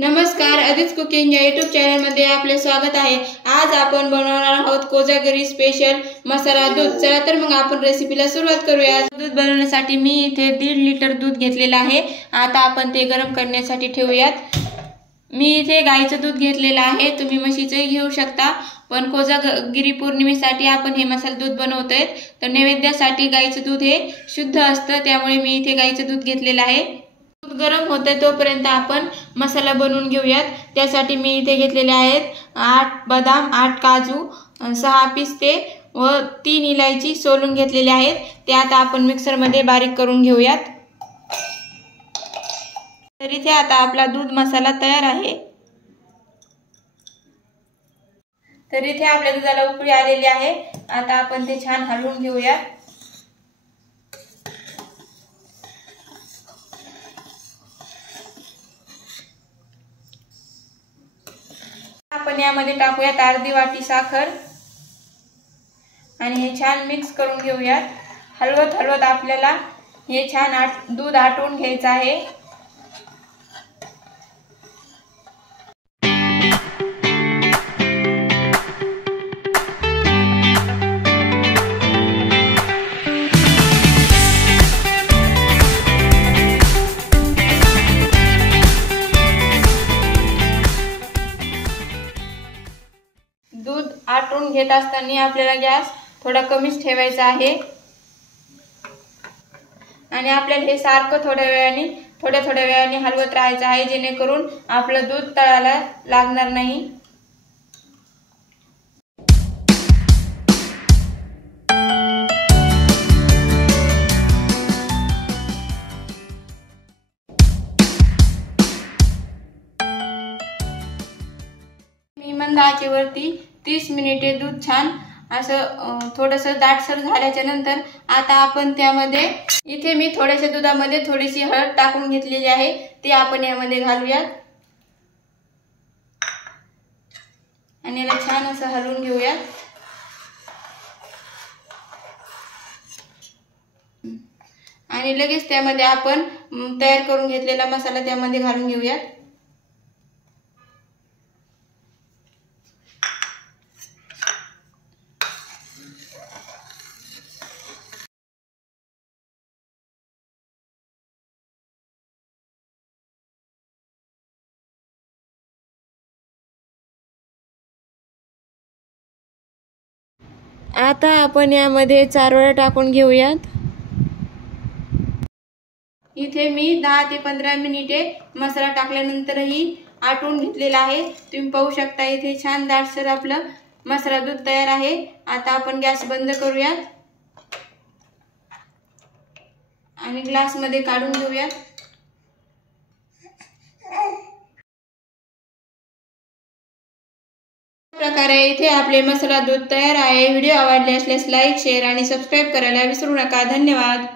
नमस्कार, आदित्य कुकिंग या यूट्यूब चॅनलमध्ये आपले स्वागत आहे। आज आपण बनवणार आहोत कोजागरी स्पेशल मसाला दूध। चला तर मग आपण रेसिपीला सुरुवात करूया। दूध बनवण्यासाठी मी इथे 1.5 लिटर दूध घेतलेले आहे। आता आपण ते गरम करण्यासाठी ठेवूयात। मी इथे गाईचं दूध घेतलेलं आहे, तुम्ही म्हशीचंही घेऊ शकता, पण कोजागिरी पौर्णिमेसाठी आपण हे मसाला दूध बनवतोय, तर नैवेद्यासाठी गाईचं दूध हे शुद्ध असतं, त्यामुळे मी इथे गाईचं दूध घेतलेलं आहे। दूध गरम होते तोपर्यंत आपण मसाला बनवून घेऊयात। त्यासाठी मी इथे घेतलेले आहेत 8 बदाम, 8 काजू, 6 पिस्ते व 3 इलायची सोलून घेतलेले आहेत। ते आता आपण मिक्सर मध्ये बारीक करून घेऊयात। तर इथे आता आपला दूध मसाला तयार आहे। तर इथे आपल्या दुधाला उकळी आलेली आहे। आता आपण ते छान हलवून घेऊयात। आपण यामध्ये टाकूयात अर्धी वाटी साखर आणि हे छान मिक्स करून घेऊयात। हलवत हलवत आपल्याला हे छान दूध आटवून घ्यायचं आहे। दूध आटवून घेत असताना आपल्याला गॅस थोडा कमीच ठेवायचा आहे आणि आपल्याला हे सारखं थोड्या वेळाने हलवत राहायचं आहे, जेणेकरून आपलं दूध तळाला लागणार नाही। मी मंद आचेवरती 30 मिनिटे दूध छान असं थोडंसं दाटसर झाल्याच्या नंतर आता आपण त्यामध्ये इथे मी थोड्याशा दुधामध्ये थोडीशी हळद टाकून घेतलेली आहे, ती आपण यामध्ये घालूयात आणि याला छान असं हलवून घेऊयात। आणि लगेच त्यामध्ये आपण तयार करून घेतलेला मसाला त्यामध्ये घालून घेऊयात। आता आपण यामध्ये चारोळ्या टाकून घेऊयात। इथे मी 10 ते 15 मिनिटे मसाला टाकल्यानंतरही आटवून घेतलेला आहे। तुम्ही पाहू शकता इथे छान दाटसर आपलं मसाला दूध तयार आहे। आता आपण गॅस बंद करूयात आणि ग्लास मध्ये काढून घेऊयात। प्रकारे इथे आपले मसाला दूध तयार आहे। व्हिडिओ आवडले असल्यास लाईक, शेअर आणि सबस्क्राइब करायला विसरू नका। धन्यवाद।